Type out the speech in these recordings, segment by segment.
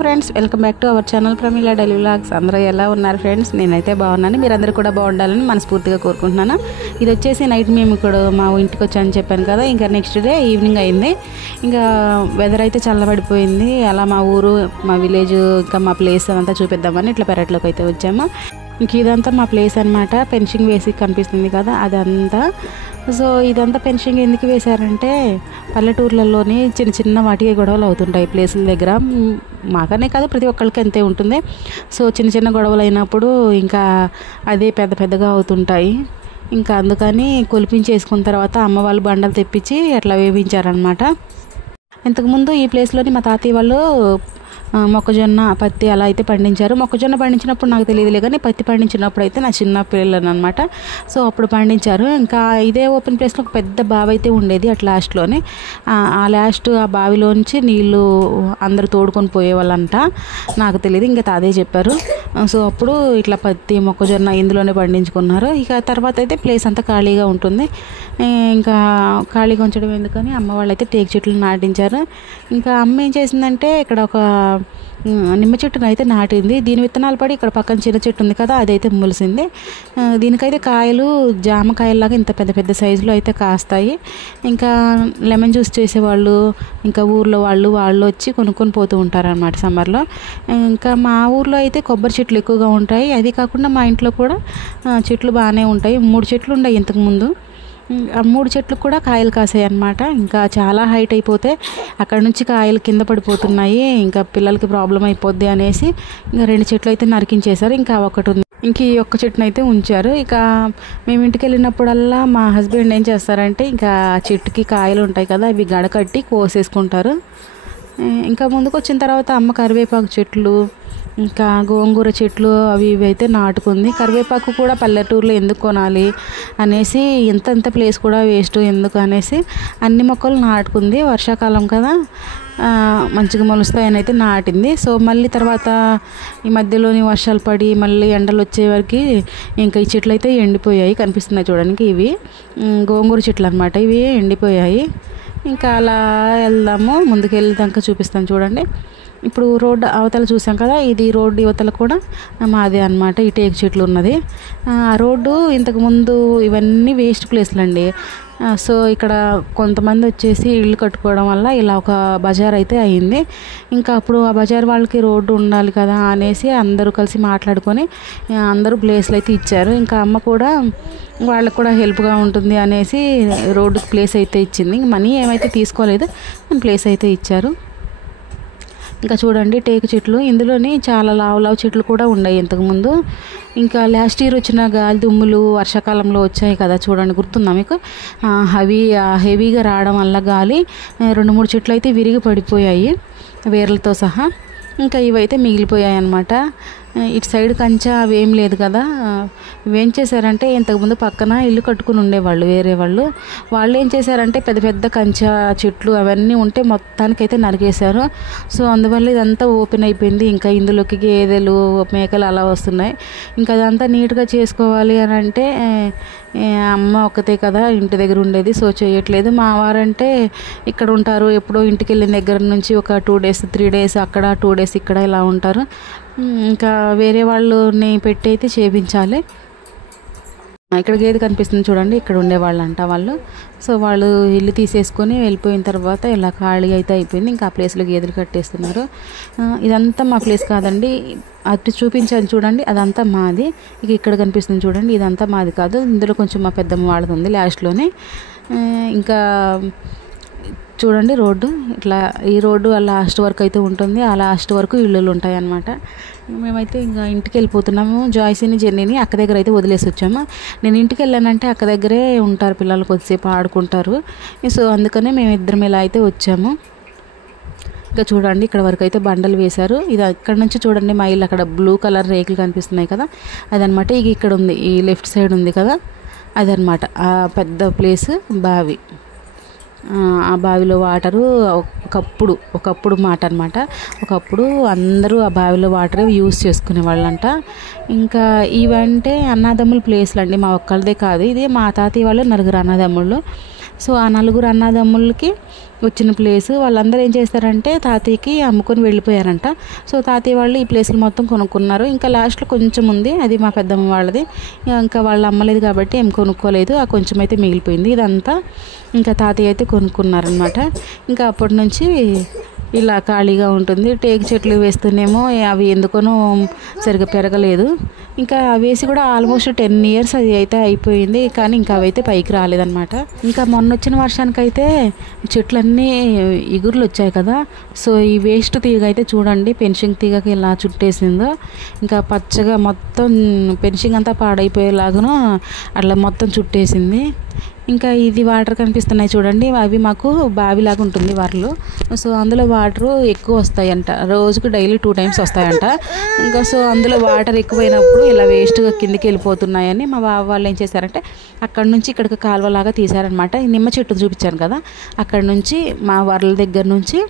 Friends, welcome back to our channel Pramila daily vlogs. అందరూ ఎలా ఉన్నారు ఫ్రెండ్స్? నేనైతే బాగున్నాను. మీరందరూ కూడా బాగుండాలని మనస్ఫూర్తిగా కోరుకుంటున్నాను. ఇది వచ్చేసి నైట్ మేము ఇక్కడ మా ఇంటికి వచ్చానని చెప్పాను కదా. ఇంకా నెక్స్ట్ డే ఈవినింగ్ అయింది. ఇంకా వెదర్ అయితే చల్లబడిపోయింది. అలా మా ఊరు, మా విలేజ్, ఇంకా మా ప్లేస్ అంతా చూపిద్దామని ఇట్లా పెరట్లోకి అయితే వచ్చాము. ఇంక ఇదంతా మా ప్లేస్ అనమాట. ఫెన్సింగ్ వేసి కనిపిస్తుంది కదా, అదంతా. సో ఇదంతా ఫెన్సింగ్ ఎందుకు వేశారంటే పల్లెటూర్లలోని చిన్న చిన్న వాటికి గొడవలు అవుతుంటాయి ప్లేసుల దగ్గర. మాకనే కాదు, ప్రతి ఒక్కరికి అంతే ఉంటుంది. సో చిన్న చిన్న గొడవలు అయినప్పుడు ఇంకా అదే పెద్ద పెద్దగా అవుతుంటాయి. ఇంకా అందుకని కొలిపించేసుకున్న తర్వాత అమ్మ వాళ్ళు బండలు తెప్పించి అట్లా వేయించారనమాట. ఇంతకుముందు ఈ ప్లేస్లోని మా తాతయ్య వాళ్ళు మొక్కజొన్న, పత్తి అలా అయితే పండించారు. మొక్కజొన్న పండించినప్పుడు నాకు తెలియదులే, కానీ పత్తి పండించినప్పుడు అయితే నా చిన్న పిల్లలు అనమాట. సో అప్పుడు పండించారు. ఇంకా ఇదే ఓపెన్ ప్లేస్లో ఒక పెద్ద బావి అయితే ఉండేది అట్ లాస్ట్లోనే. ఆ బావిలోంచి నీళ్ళు అందరూ తోడుకొని పోయేవాళ్ళంట. నాకు తెలియదు, ఇంకా తాదే చెప్పారు. సో అప్పుడు ఇట్లా పత్తి, మొక్కజొన్న ఇందులోనే పండించుకున్నారు. ఇక తర్వాత అయితే ప్లేస్ అంతా ఖాళీగా ఉంటుంది. ఇంకా ఖాళీగా ఉంచడం ఎందుకని అమ్మ వాళ్ళు అయితే టేకు చెట్లు నాటించారు. ఇంకా అమ్మ ఏం చేసిందంటే ఇక్కడ ఒక నిమ్మ చెట్టును అయితే నాటింది. దీని విత్తనాలు పడి ఇక్కడ పక్కన చిన్న చెట్టు ఉంది కదా, అదైతే మొలిసింది. దీనికైతే కాయలు జామకాయల్లాగా ఇంత పెద్ద పెద్ద సైజులో అయితే కాస్తాయి. ఇంకా లెమన్ జ్యూస్ చేసేవాళ్ళు, ఇంకా ఊర్లో వాళ్ళు వచ్చి కొనుక్కొని పోతూ ఉంటారనమాట సమ్మర్లో. ఇంకా మా ఊర్లో అయితే కొబ్బరి చెట్లు ఎక్కువగా ఉంటాయి. అది కాకుండా మా ఇంట్లో కూడా చెట్లు బాగానే ఉంటాయి. 3 చెట్లు ఉన్నాయి ఇంతకుముందు. ఆ 3 చెట్లు కూడా కాయలు కాసాయి అన్నమాట. ఇంకా చాలా హైట్ అయిపోతే అక్కడ నుంచి కాయలు కింద పడిపోతున్నాయి, ఇంకా పిల్లలకి ప్రాబ్లం అయిపోద్ది అనేసి ఇంకా 2 చెట్లు అయితే నరికించేశారు. ఇంకా ఒకటి ఉంది, ఇంక ఈ ఒక్క చెట్టును అయితే ఉంచారు. ఇక మేము ఇంటికి వెళ్ళినప్పుడల్లా మా హస్బెండ్ ఏం చేస్తారంటే ఇంకా చెట్టుకి కాయలు ఉంటాయి కదా, అవి గడకట్టి కోసేసుకుంటారు. ఇంకా ముందుకు వచ్చిన తర్వాత అమ్మ కరివేపాకు చెట్లు, ఇంకా గోంగూర చెట్లు అవి ఇవి అయితే నాటుకుంది. కరివేపాకు కూడా పల్లెటూరులో ఎందుకు కొనాలి అనేసి ఎంత ప్లేస్ కూడా వేస్ట్ ఎందుకు అనేసి అన్ని మొక్కలు నాటుకుంది. వర్షాకాలం కదా, మంచిగా మొలుస్తాయని అయితే నాటింది. సో మళ్ళీ తర్వాత ఈ మధ్యలోని వర్షాలు పడి మళ్ళీ ఎండలు వచ్చేవరకు ఇంకా ఈ చెట్లు అయితే ఎండిపోయాయి. కనిపిస్తున్నాయి చూడడానికి, ఇవి గోంగూర చెట్లు అనమాట. ఇవి ఎండిపోయాయి. ఇంకా అలా వెళ్దాము, ముందుకు వెళ్ళాక చూపిస్తాను చూడండి. ఇప్పుడు రోడ్డు అవతల చూసాం కదా, ఇది రోడ్డు యువతల కూడా మాదే అనమాట. ఈ టేకు చెట్లు ఉన్నది ఆ రోడ్డు. ఇంతకుముందు ఇవన్నీ వేస్ట్ ప్లేస్లు అండి. సో ఇక్కడ కొంతమంది వచ్చేసి ఇళ్ళు కట్టుకోవడం వల్ల ఇలా ఒక బజార్ అయితే అయింది. ఇంకా అప్పుడు ఆ బజార్ వాళ్ళకి రోడ్డు ఉండాలి కదా అనేసి అందరూ కలిసి మాట్లాడుకొని అందరూ ప్లేస్లు అయితే ఇచ్చారు. ఇంకా అమ్మ కూడా వాళ్ళకు కూడా హెల్ప్గా ఉంటుంది అనేసి రోడ్డుకి ప్లేస్ అయితే ఇచ్చింది. మనీ ఏమైతే తీసుకోలేదు, ప్లేస్ అయితే ఇచ్చారు. ఇంకా చూడండి టేకు చెట్లు, ఇందులోని చాలా లావు చెట్లు కూడా ఉన్నాయి ఇంతకుముందు. ఇంకా లాస్ట్ ఇయర్ వచ్చిన గాలి దుమ్ములు వర్షాకాలంలో వచ్చాయి కదా, చూడండి గుర్తుందా మీకు? అవి హెవీగా రావడం వల్ల గాలి 2-3 చెట్లు అయితే విరిగి పడిపోయాయి వేర్లతో సహా. ఇంకా ఇవైతే మిగిలిపోయాయి అన్నమాట. ఇటు సైడ్ కంచె అవేం లేదు కదా. ఇవేం చేశారంటే ఇంతకుముందు పక్కన ఇల్లు కట్టుకుని ఉండేవాళ్ళు వేరే వాళ్ళు ఏం చేశారంటే పెద్ద పెద్ద కంచె చెట్లు అవన్నీ ఉంటే మొత్తానికైతే నరికేశారు. సో అందువల్ల ఇదంతా ఓపెన్ అయిపోయింది. ఇంకా ఇందులోకి గేదెలు, మేకలు అలా వస్తున్నాయి. ఇంకా అదంతా నీట్గా చేసుకోవాలి అని అంటే అమ్మ ఒక్కతే కదా ఇంటి దగ్గర ఉండేది, సో చేయట్లేదు. మా వారంటే ఇక్కడ ఉంటారు, ఎప్పుడో ఇంటికి వెళ్ళిన దగ్గర నుంచి ఒక 2 days 3 days అక్కడ, 2 days ఇక్కడ ఇలా ఉంటారు. ఇంకా వేరే వాళ్ళని పెట్టి అయితే చేయించాలి. ఇక్కడ గేదె కనిపిస్తుంది చూడండి, ఇక్కడ ఉండేవాళ్ళు అంట వాళ్ళు. సో వాళ్ళు ఇల్లు తీసేసుకొని వెళ్ళిపోయిన తర్వాత ఇలా ఖాళీ అయితే అయిపోయింది. ఇంకా ఆ ప్లేస్లో గేదెలు కట్టేస్తున్నారు. ఇదంతా మా ప్లేస్ కాదండి, అది చూపించాను చూడండి, అదంతా మాది. ఇక ఇక్కడ కనిపిస్తుంది చూడండి, ఇదంతా మాది కాదు. ఇందులో కొంచెం మా పెద్దమ్మ వాళ్ళది ఉంది లాస్ట్లోనే. ఇంకా చూడండి రోడ్డు ఇట్లా, ఈ రోడ్డు ఆ లాస్ట్ వరకు అయితే ఉంటుంది. ఆ లాస్ట్ వరకు ఇళ్ళు ఉంటాయి అన్నమాట. మేమైతే ఇంకా ఇంటికి వెళ్ళిపోతున్నాము. జాయ్సీని, జెన్నీని అక్క దగ్గర అయితే వదిలేసి వచ్చాము. నేను ఇంటికి వెళ్ళానంటే అక్క దగ్గరే ఉంటారు పిల్లలు, కొద్దిసేపు ఆడుకుంటారు. సో అందుకనే మేము ఇద్దరం ఇలా అయితే వచ్చాము. ఇంకా చూడండి ఇక్కడ వరకు అయితే బండలు వేశారు. ఇది ఇక్కడ నుంచి చూడండి మా ఇల్లు, అక్కడ బ్లూ కలర్ రేకులు కనిపిస్తున్నాయి కదా, అదనమాట. ఇక ఇక్కడ ఉంది, ఈ లెఫ్ట్ సైడ్ ఉంది కదా, అదనమాట ఆ పెద్ద ప్లేస్ బావి. ఆ బావిలో వాటరు ఒకప్పుడు మాట అనమాట. ఒకప్పుడు అందరూ ఆ బావిలో వాటర్ యూస్ చేసుకునే వాళ్ళంట. ఇంకా ఇవంటే అన్నదమ్ముల ప్లేస్లు అండి, మా ఒక్కళ్ళదే కాదు, ఇది మా తాతయ్య వాళ్ళు 9 అన్నదమ్ముళ్ళు. సో ఆ 9 అన్నదమ్ములకి వచ్చిన ప్లేసు. వాళ్ళందరూ ఏం చేస్తారంటే తాతయ్యకి అమ్ముకొని వెళ్ళిపోయారంట. సో తాతయ్య వాళ్ళు ఈ ప్లేస్లు మొత్తం కొనుక్కున్నారు. ఇంకా లాస్ట్లో కొంచెం ఉంది, అది మా పెద్దమ్మ వాళ్ళది. ఇంకా వాళ్ళు అమ్మలేదు కాబట్టి ఏం కొనుక్కోలేదు, ఆ కొంచెం అయితే మిగిలిపోయింది. ఇదంతా ఇంకా తాతయ్య అయితే కొనుక్కున్నారనమాట. ఇంకా అప్పటి నుంచి ఇలా ఖాళీగా ఉంటుంది. టేకు చెట్లు వేస్తూనేమో అవి ఎందుకనో సరిగ్గా పెరగలేదు. ఇంకా వేసి కూడా ఆల్మోస్ట్ 10 years అది అయితే అయిపోయింది, కానీ ఇంకా అవైతే పైకి రాలేదన్నమాట. ఇంకా మొన్న వచ్చిన వర్షానికైతే చెట్లన్నీ ఇగుర్లు వచ్చాయి కదా. సో ఈ వేస్ట్ తీగ అయితే చూడండి, పెన్షింగ్ తీగకి ఇలా చుట్టేసిందో, ఇంకా పచ్చగా మొత్తం పెన్షింగ్ అంతా పాడైపోయేలాగానో అట్లా మొత్తం చుట్టేసింది. ఇంకా ఇది వాటర్ కనిపిస్తున్నాయి చూడండి, అవి మాకు బావిలాగా ఉంటుంది వాటర్లు. సో అందులో వాటర్ ఎక్కువ వస్తాయంట, రోజుకు డైలీ 2 times వస్తాయంట. ఇంకా సో అందులో వాటర్ ఎక్కువైనప్పుడు ఇలా వేస్ట్గా కిందికి వెళ్ళిపోతున్నాయని మా బావ వాళ్ళు ఏం చేశారంటే అక్కడ నుంచి ఇక్కడికి కాలువలాగా తీశారనమాట. ఈ నిమ్మ చెట్టు చూపించాను కదా, అక్కడ నుంచి మా వాళ్ళ దగ్గర నుంచి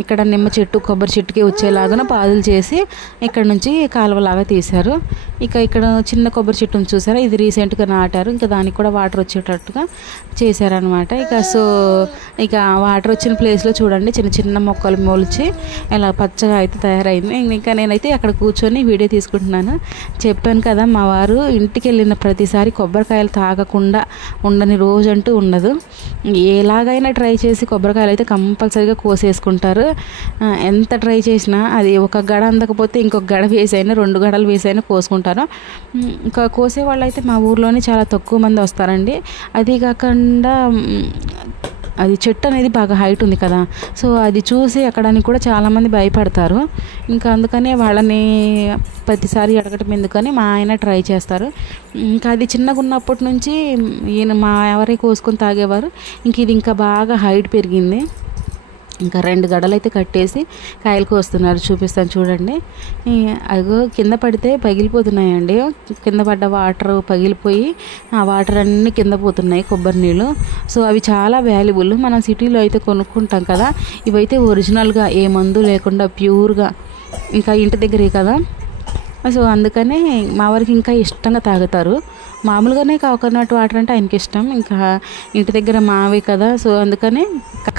ఇక్కడ నిమ్మ చెట్టు కొబ్బరి చెట్టుకి వచ్చేలాగా పాదులు చేసి ఇక్కడ నుంచి కాలువలాగా తీశారు. ఇక ఇక్కడ చిన్న కొబ్బరి చెట్టును చూసారా, ఇది రీసెంట్గా నాటారు. ఇంకా దానికి కూడా వాటర్ వచ్చేటట్టుగా చేశారనమాట. ఇక వాటర్ వచ్చిన ప్లేస్లో చూడండి చిన్న చిన్న మొక్కలు మొలిచి ఇలా పచ్చగా అయితే తయారైంది. ఇంకా నేనైతే అక్కడ కూర్చొని వీడియో తీసుకుంటున్నాను. చెప్పాను కదా, మా వారు ఇంటికి వెళ్ళిన ప్రతిసారి కొబ్బరికాయలు తాగకుండా ఉండని రోజు అంటూ ఉండదు. ఎలాగైనా ట్రై చేసి కొబ్బరికాయలు అయితే కంపల్సరీగా కోసేసుకుంటారు. ఎంత ట్రై చేసినా అది ఒక గడ అందకపోతే ఇంకొక గడ వేసైనా 2 గడలు వేసైనా కోసుకుంటారు. ఇంకా కోసే వాళ్ళు అయితే మా ఊర్లోనే చాలా తక్కువ మంది వస్తారండి. అది కాకుండా అది చెట్టు అనేది బాగా హైట్ ఉంది కదా, సో అది చూసి ఎక్కడానికి కూడా చాలామంది భయపడతారు. ఇంకా అందుకనే వాళ్ళని ప్రతిసారి అడగటం ఎందుకని మా ఆయన ట్రై చేస్తారు. ఇంకా అది చిన్నగా ఉన్నప్పటి నుంచి ఈయన మా ఎవరే కోసుకొని తాగేవారు. ఇంక ఇది ఇంకా బాగా హైట్ పెరిగింది. ఇంకా 2 గడలు అయితే కట్టేసి కాయలు కోస్తున్నారు, చూపిస్తాను చూడండి. అదిగో కింద పడితే పగిలిపోతున్నాయండి, కింద పడ్డ వాటర్ పగిలిపోయి ఆ వాటర్ అన్నీ కింద పోతున్నాయి, కొబ్బరి నీళ్ళు. సో అవి చాలా వాల్యుబుల్. మనం సిటీలో అయితే కొనుక్కుంటాం కదా, ఇవైతే ఒరిజినల్గా ఏ మందు లేకుండా ప్యూర్గా, ఇంకా ఇంటి దగ్గరే కదా. సో అందుకనే మా వారికి ఇంకా ఇష్టంగా తాగుతారు. మామూలుగానే కోకోనట్ వాటర్ అంటే ఆయనకి ఇష్టం, ఇంకా ఇంటి దగ్గర మావే కదా, సో అందుకనే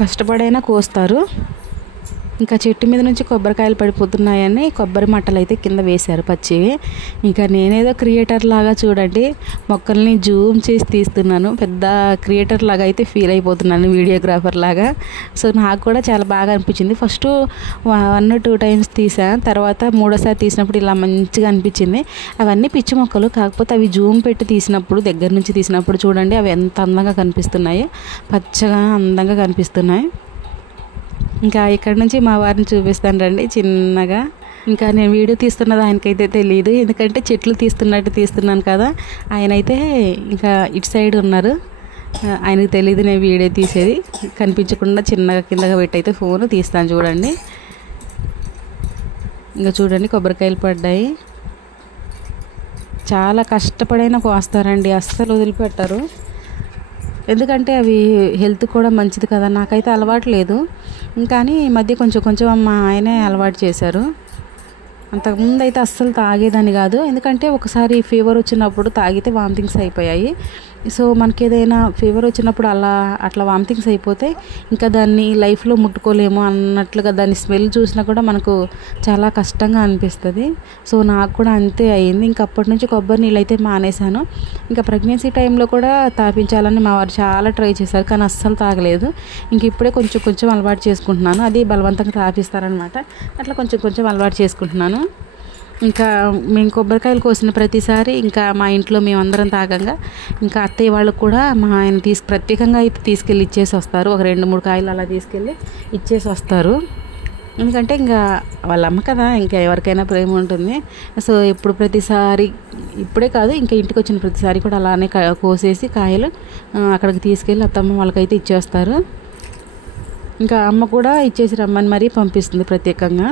కష్టపడైనా కోస్తారు. ఇంకా చెట్టు మీద నుంచి కొబ్బరికాయలు పడిపోతున్నాయని కొబ్బరి మట్టలు అయితే కింద వేశారు పచ్చివి. ఇంకా నేనేదో క్రియేటర్ లాగా చూడండి మొక్కల్ని జూమ్ చేసి తీస్తున్నాను, పెద్ద క్రియేటర్ లాగా అయితే ఫీల్ అయిపోతున్నాను, వీడియోగ్రాఫర్ లాగా. సో నాకు కూడా చాలా బాగా అనిపించింది. ఫస్ట్ 1 or 2 times తీసా, తర్వాత 3వసారి తీసినప్పుడు ఇలా మంచిగా అనిపించింది. అవన్నీ పిచ్చి మొక్కలు, కాకపోతే అవి జూమ్ పెట్టి తీసినప్పుడు, దగ్గర నుంచి తీసినప్పుడు చూడండి అవి ఎంత అందంగా కనిపిస్తున్నాయో, పచ్చగా అందంగా కనిపిస్తున్నాయి. ఇంకా ఇక్కడ నుంచి మా వారిని చూపిస్తాను రండి చిన్నగా. ఇంకా నేను వీడియో తీస్తున్నది ఆయనకైతే తెలియదు, ఎందుకంటే చెట్లు తీస్తున్నట్టు తీస్తున్నాను కదా. ఆయన అయితే ఇంకా ఇటు సైడ్ ఉన్నారు, ఆయనకు తెలియదు నేను వీడియో తీసేది. కనిపించకుండా చిన్నగా కిందగా పెట్టి అయితే ఫోన్ తీస్తాను చూడండి. ఇంకా చూడండి కొబ్బరికాయలు పడ్డాయి. చాలా కష్టపడైనా కోస్తారండి, అస్సలు వదిలిపెట్టారు. ఎందుకంటే అవి హెల్త్ కూడా మంచిది కదా. నాకైతే అలవాటు లేదు, కానీ ఈ మధ్య కొంచెం మా ఆయనే అలవాటు చేశారు. అంతకుముందు అయితే అస్సలు తాగేదాన్ని కాదు, ఎందుకంటే ఒకసారి ఫీవర్ వచ్చినప్పుడు తాగితే వామిటింగ్స్ అయిపోయాయి. సో మనకి ఏదైనా ఫీవర్ వచ్చినప్పుడు అట్లా వామిటింగ్స్ అయిపోతే ఇంకా దాన్ని లైఫ్లో ముట్టుకోలేము అన్నట్లుగా, దాన్ని స్మెల్ చూసినా కూడా మనకు చాలా కష్టంగా అనిపిస్తుంది. సో నాకు కూడా అంతే అయింది. ఇంకా అప్పటి నుంచి కొబ్బరి నీళ్ళు అయితే మానేశాను. ఇంకా ప్రెగ్నెన్సీ టైంలో కూడా తాపించాలని మా వారు చాలా ట్రై చేశారు, కానీ అస్సలు తాగలేదు. ఇంక ఇప్పుడే కొంచెం అలవాటు చేసుకుంటున్నాను, అది బలవంతంగా తాపిస్తారనమాట, అట్లా కొంచెం అలవాటు చేసుకుంటున్నాను. ఇంకా మేము కొబ్బరికాయలు కోసిన ప్రతిసారి ఇంకా మా ఇంట్లో మేమందరం తాగంగా ఇంకా అత్తయ్య వాళ్ళు కూడా మా ఆయన ప్రత్యేకంగా అయితే తీసుకెళ్ళి ఇచ్చేసి వస్తారు. ఒక 2-3 కాయలు అలా తీసుకెళ్ళి ఇచ్చేసి వస్తారు. ఎందుకంటే ఇంకా వాళ్ళ అమ్మ కదా, ఇంకా ఎవరికైనా ప్రేమ ఉంటుంది. సో ప్రతిసారి ఇప్పుడే కాదు, ఇంకా ఇంటికి వచ్చిన ప్రతిసారి కూడా అలానే కోసేసి కాయలు అక్కడికి తీసుకెళ్ళి అత్తమ్మ వాళ్ళకైతే ఇచ్చేస్తారు. ఇంకా అమ్మ కూడా ఇచ్చేసి రమ్మని మరీ పంపిస్తుంది ప్రత్యేకంగా.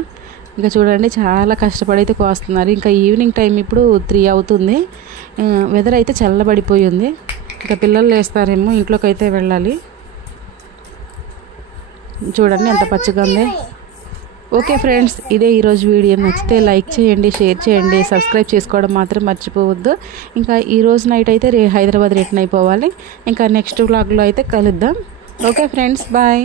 ఇంకా చూడండి చాలా కష్టపడైతే కోస్తున్నారు. ఇంకా ఈవినింగ్ టైం ఇప్పుడు 3 అవుతుంది, వెదర్ అయితే చల్లబడిపోయి ఉంది. ఇంకా పిల్లలు లేస్తారేమో, ఇంట్లోకి అయితే వెళ్ళాలి. చూడండి ఎంత పచ్చగా ఉంది. ఓకే ఫ్రెండ్స్, ఇదే ఈరోజు వీడియో. నచ్చితే లైక్ చేయండి, షేర్ చేయండి, సబ్స్క్రైబ్ చేసుకోవడం మాత్రం మర్చిపోవద్దు. ఇంకా ఈరోజు నైట్ అయితే హైదరాబాద్ రిటర్న్ అయిపోవాలి. ఇంకా నెక్స్ట్ వ్లాగ్లో అయితే కలుద్దాం. Okay friends, bye.